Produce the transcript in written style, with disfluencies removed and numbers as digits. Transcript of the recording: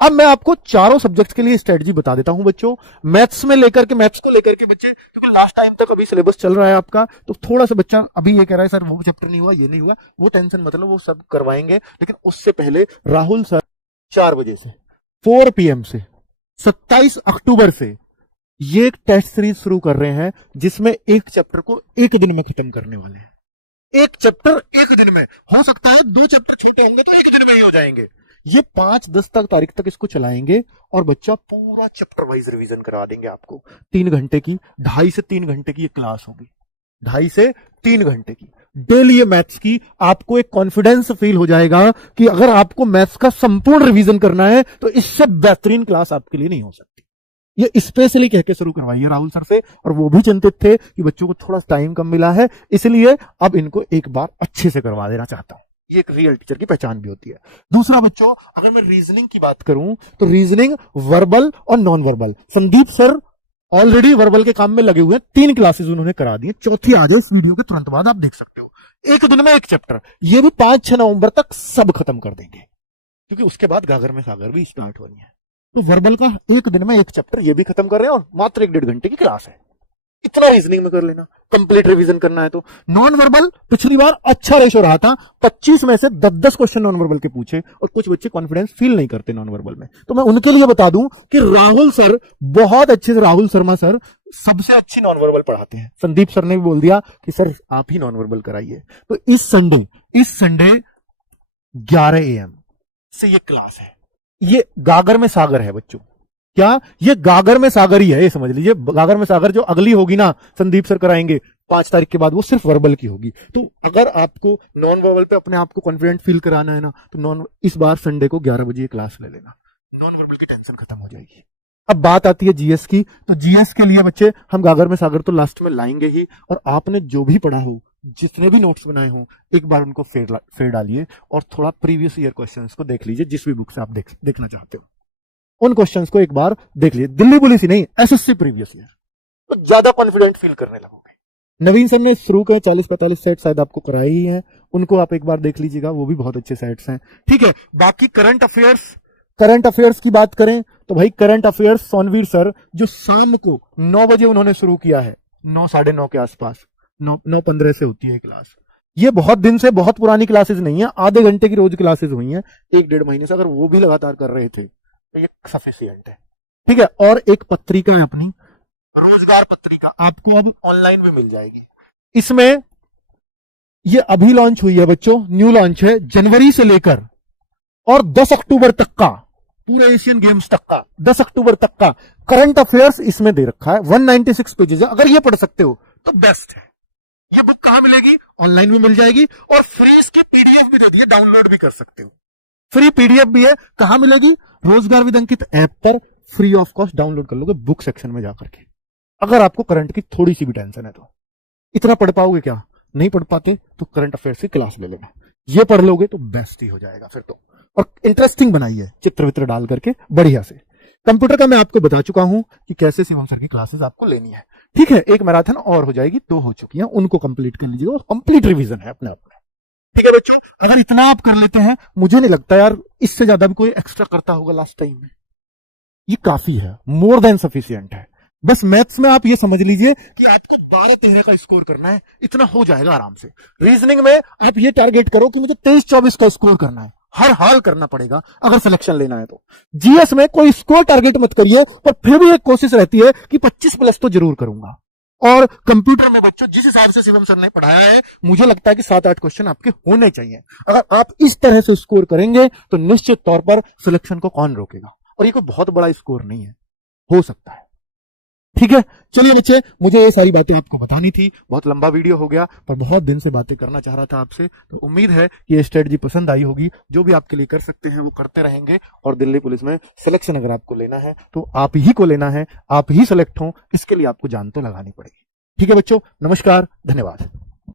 अब मैं आपको चारों सब्जेक्ट्स के लिए स्ट्रेटजी बता देता हूं बच्चों। मैथ्स को लेकर के बच्चे, क्योंकि लास्ट टाइम तक अभी सिलेबस चल रहा है आपका, तो थोड़ा सा बच्चा अभी ये कह रहा है सर वो चैप्टर नहीं हुआ, ये नहीं हुआ, वो टेंशन मतलब वो सब करवाएंगे। लेकिन उससे पहले राहुल सर 4 बजे से 4 PM से 27 अक्टूबर से ये एक टेस्ट सीरीज शुरू कर रहे हैं, जिसमें एक चैप्टर को एक दिन में खत्म करने वाले हैं। एक चैप्टर एक दिन में, हो सकता है 2 चैप्टर छोटे होंगे तो एक दिन में ही हो जाएंगे। ये 5-10 तारीख तक इसको चलाएंगे और बच्चा पूरा चैप्टर वाइज रिवीजन करा देंगे आपको। 3 घंटे की, 2.5 से 3 घंटे की ये क्लास होगी, 2.5 से 3 घंटे की डेली ये मैथ्स की। आपको एक कॉन्फिडेंस फील हो जाएगा कि अगर आपको मैथ्स का संपूर्ण रिवीजन करना है तो इससे बेहतरीन क्लास आपके लिए नहीं हो सकती। ये स्पेशली कह के शुरू करवाइए राहुल सर से, और वो भी चिंतित थे कि बच्चों को थोड़ा टाइम कम मिला है, इसलिए अब इनको एक बार अच्छे से करवा देना चाहता हूं। ये एक रियल टीचर की पहचान भी होती है। दूसरा बच्चों, अगर मैं रीजनिंग की बात करूं तो रीजनिंग वर्बल और non verbal, Sandeep sir already verbal के काम में लगे हुए हैं। 3 क्लासेस उन्होंने करा दी, चौथी आ जाए इस वीडियो के तुरंत बाद, आप देख सकते हो। एक दिन में एक चैप्टर, ये भी 5-6 नवंबर तक सब खत्म कर देंगे, क्योंकि उसके बाद गागर में सागर भी स्टार्ट होनी है। तो वर्बल का एक दिन में एक चैप्टर ये भी खत्म कर रहे हैं, और मात्र 1-1.5 घंटे की क्लास है। इतना रीजनिंग में कर लेना, कंप्लीट रिवीजन करना है तो। नॉन वर्बल पिछली बार अच्छा रेशो रहा था, 25 में से 10-10 क्वेश्चन नॉन वर्बल के पूछे, और कुछ बच्चे कॉन्फिडेंस फील नहीं करते नॉन वर्बल में, तो मैं उनके लिए बता दूं कि राहुल सर बहुत अच्छे से, राहुल शर्मा सर सबसे अच्छी नॉन वर्बल पढ़ाते हैं। संदीप सर ने भी बोल दिया कि सर आप ही नॉन वर्बल कराइए। तो इस संडे 11 AM से ये क्लास है। ये गागर में सागर है बच्चों। क्या ये गागर में सागर ही है, ये समझ लीजिए। गागर में सागर जो अगली होगी ना, संदीप सर कराएंगे 5 तारीख के बाद, वो सिर्फ वर्बल की होगी। तो अगर आपको नॉन वर्बल पे अपने आप को कॉन्फिडेंट फील कराना है ना, तो इस बार संडे को 11 बजे क्लास ले लेना, नॉन वर्बल की टेंशन खत्म हो जाएगी। अब बात आती है जीएस की, तो जीएस के लिए बच्चे हम गागर में सागर तो लास्ट में लाएंगे ही, और आपने जो भी पढ़ा हो, जितने भी नोट्स बनाए हों, एक बार उनको फेर डालिए और थोड़ा प्रीवियस ईयर क्वेश्चंस को देख लीजिए। जिस भी बुक से आप देखना चाहते हो उन क्वेश्चंस को एक बार देख लीजिए, दिल्ली पुलिस ही नहीं, एसएससी प्रीवियस ईयर, तो ज्यादा कॉन्फिडेंट फील करने लगोगे। नवीन सर ने शुरू के 40-45 सेट शायद आपको कराए ही हैं, उनको आप एक बार देख लीजिएगा, वो भी बहुत अच्छे सेट्स हैं। ठीक है, बाकी करंट अफेयर्स की बात करें तो भाई करंट अफेयर्स सोनवीर सर, जो शाम को 9 बजे उन्होंने शुरू किया है, 9 साढ़े 9 के आसपास, 9:15 से होती है क्लास। ये बहुत दिन से, बहुत पुरानी क्लासेस नहीं है, आधे घंटे की रोज क्लासेस हुई हैं 1-1.5 महीने से। अगर वो भी लगातार कर रहे थे तो ये सफिशिएंट है। ठीक है, और एक पत्रिका है अपनी रोजगार पत्रिका, आपको अब ऑनलाइन में मिल जाएगी। इसमें ये अभी लॉन्च हुई है बच्चों, न्यू लॉन्च है, जनवरी से लेकर और 10 अक्टूबर तक का, पूरे एशियन गेम्स तक का 10 अक्टूबर तक का करंट अफेयर्स इसमें दे रखा है। 196 पेजेस है, अगर ये पढ़ सकते हो तो बेस्ट है। ये बुक कहां मिलेगी? ऑनलाइन में मिल जाएगी, और फ्री इसकी पीडीएफ भी दे दी है, डाउनलोड भी कर सकते हो। फ्री पीडीएफ भी है, कहां मिलेगी? रोजगार विद अंकित ऐप पर फ्री ऑफ कॉस्ट डाउनलोड कर लोगे, बुक सेक्शन में जाकर के। अगर आपको करंट की थोड़ी सी भी टेंशन है तो। इतना पढ़ पाओगे क्या? नहीं पढ़ पाते तो करंट अफेयर्स की क्लास ले लेना, ये पढ़ लोगे तो बेस्ट ही हो जाएगा फिर तो। और इंटरेस्टिंग बनाइए, चित्र वित्र डाल करके बढ़िया से। कंप्यूटर का मैं आपको बता चुका हूं कि कैसे शिवम सर की क्लासेस आपको लेनी है। ठीक है, एक मैराथन और हो जाएगी, 2 हो चुकी हैं, उनको कंप्लीट कर लीजिएगा, और कंप्लीट रिवीजन है अपने आप में। ठीक है बच्चों, अगर इतना आप कर लेते हैं, मुझे नहीं लगता यार इससे ज्यादा भी कोई एक्स्ट्रा करता होगा लास्ट टाइम में। ये काफी है, मोर देन सफिशिएंट है। बस मैथ्स में आप ये समझ लीजिए कि आपको 12-13 का स्कोर करना है, इतना हो जाएगा आराम से। रीजनिंग में आप ये टारगेट करो कि मुझे 23-24 का स्कोर करना है, हर हाल करना पड़ेगा अगर सिलेक्शन लेना है तो। जीएस में कोई स्कोर टारगेट मत करिए, पर फिर भी एक कोशिश रहती है कि 25+ तो जरूर करूंगा। और कंप्यूटर में बच्चों जिस हिसाब से शिवम सर ने पढ़ाया है, मुझे लगता है कि 7-8 क्वेश्चन आपके होने चाहिए। अगर आप इस तरह से स्कोर करेंगे तो निश्चित तौर पर सिलेक्शन को कौन रोकेगा। और ये कोई बहुत बड़ा स्कोर नहीं है, हो सकता है। ठीक है, चलिए बच्चे, मुझे ये सारी बातें आपको बतानी थी। बहुत लंबा वीडियो हो गया, पर बहुत दिन से बातें करना चाह रहा था आपसे, तो उम्मीद है कि ये स्ट्रेटजी पसंद आई होगी। जो भी आपके लिए कर सकते हैं वो करते रहेंगे, और दिल्ली पुलिस में सिलेक्शन अगर आपको लेना है तो आप ही को लेना है, आप ही सिलेक्ट हो, इसके लिए आपको जान तो लगानी पड़ेगी। ठीक है बच्चों, नमस्कार, धन्यवाद।